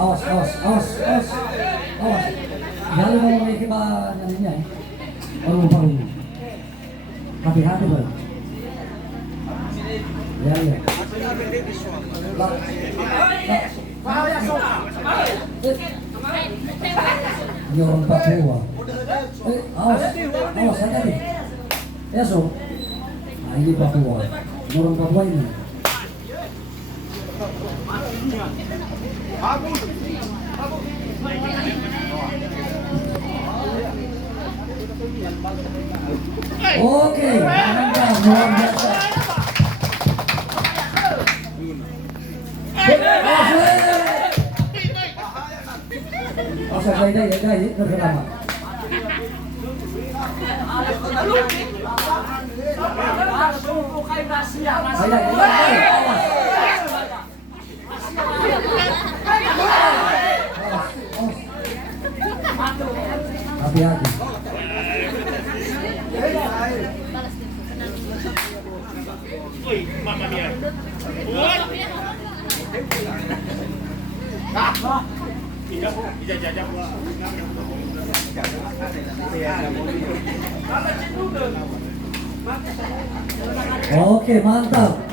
Awas. Jangan mau memiliki bahannya. Paru. Hati-hati bro. Ya. Ini orang Papua. Awas hati-hati. Ya so. Nah ini Papua. Orang Papua ini. Oke, mantap, luar biasa. Dai, terlama. Hati-hati. Oke, mantap.